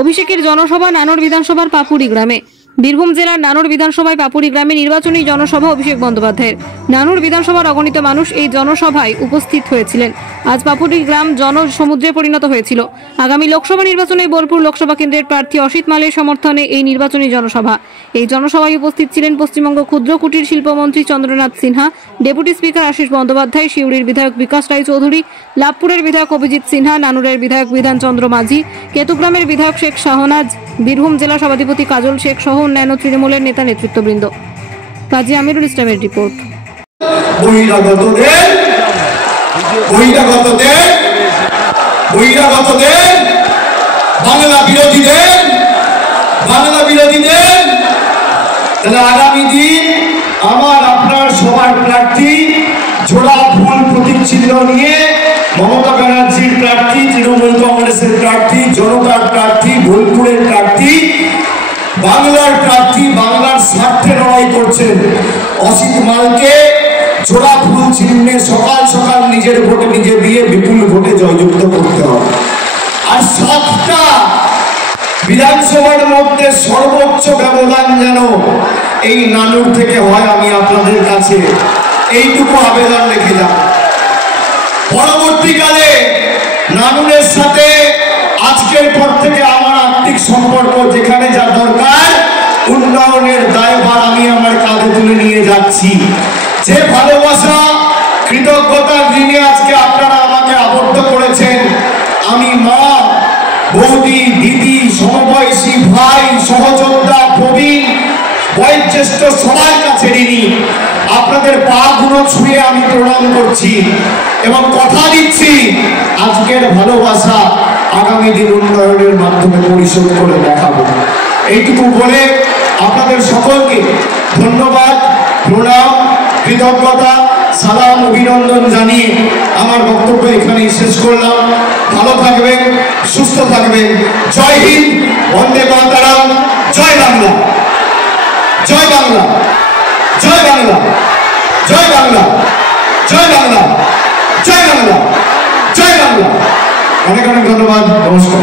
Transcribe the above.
অভিষেকের জনসভা নানোর বিধানসভার পাপুরি গ্রামে। বীরভূম জেলার নানোর বিধানসভায় পাপুরি গ্রামে নির্বাচনী জনসভা অভিষেক বন্দ্যোপাধ্যায়ের। নানোর বিধানসভার অগণিত মানুষ এই জনসভায় উপস্থিত হয়েছিলেন। আজ পাপুরি গ্রাম জনসমুদ্রে পরিণত হয়েছিল। আগামী লোকসভা নির্বাচনে বোলপুর লোকসভা কেন্দ্রের প্রার্থী অসিত মালের সমর্থনে এই নির্বাচনী জনসভা। এই জনসভায় উপস্থিত ছিলেন পশ্চিমবঙ্গ ক্ষুদ্র কুটির শিল্পমন্ত্রী চন্দ্রনাথ সিনহা, ডেপুটি স্পিকার আশিস বন্দ্যোপাধ্যায়, সিউড়ির বিধায়ক বিকাশ রায় চৌধুরী, লাভপুরের বিধায়ক অভিজিৎ সিনহা, নানুরের বিধায়ক বিধানচন্দ্র মাঝি, কেতুগ্রামের বিধায়ক শেখ শাহনাজ, বীরভূম জেলা সভাধিপতি কাজল শেখ সহ অন্যান্য তৃণমূলের নেতা নেতৃত্ববৃন্দ। কাজী আমিরুল ইসলামের রিপোর্ট। আগামী দিন আমার আপনার সবার প্রার্থী ঝোড়া ফুল প্রতীক চিহ্ন নিয়ে মমতা ব্যানার্জির প্রার্থী, তৃণমূল কংগ্রেসের প্রার্থী, জনতার প্রার্থী, বোলপুরের প্রার্থী, বাংলার প্রার্থী, বাংলার স্বার্থে লড়াই করছেন অসিত মালকে ঝোড়া ফুল চিহ্নে সকাল সকাল নিজের ভোটে নিজে দিয়ে বিপুল ভোটে জয়যুক্ত করতে হবে। আর 7টা বিধানসভার মধ্যে সর্বোচ্চ ব্যবধান যেন এই নানুর থেকে হয়, আমি আপনাদের কাছে এইটুকু আবেদন রেখে যাব। পরবর্তীকালে নানুরের সাথে আজকের পর থেকে আমার আর্থিক সম্পর্ক যেখানে যা দরকার, উন্নয়নের দায়ভার আমি আমার কাঁধে তুলে নিয়ে যাচ্ছি। যে ভালোবাসা, কৃতজ্ঞতার ঋণে আজকে আপনারা আমাকে আবদ্ধ করেছেন, আমি মা, বৌদি, দিদি, সমবয়সী ভাই, সহযোদ্ধা, প্রবীণ, বয়োজ্যেষ্ঠ সবার কাছে ঋণী। আপনাদের পা গুলো ছুঁয়ে আমি প্রণাম করছি এবং কথা দিচ্ছি আজকের ভালোবাসা আগামী দিন উন্নয়নের মাধ্যমে পরিশোধ করে দেখাবো। এইটুকু বলে আপনাদের সকলকে ধন্যবাদ, প্রণাম, কৃতজ্ঞতা, সালাম, অভিনন্দন জানিয়ে আমার বক্তব্য এখানেই শেষ করলাম। ভালো থাকবেন, সুস্থ থাকবেন। জয় হিন্দ, বন্দে মাতরম, জয় বাংলা, জয় বাংলা, জয় বাংলা, জয় বাংলা, জয় বাংলা, জয় বাংলা, জয় বাংলা। অনেক অনেক ধন্যবাদ, নমস্কার।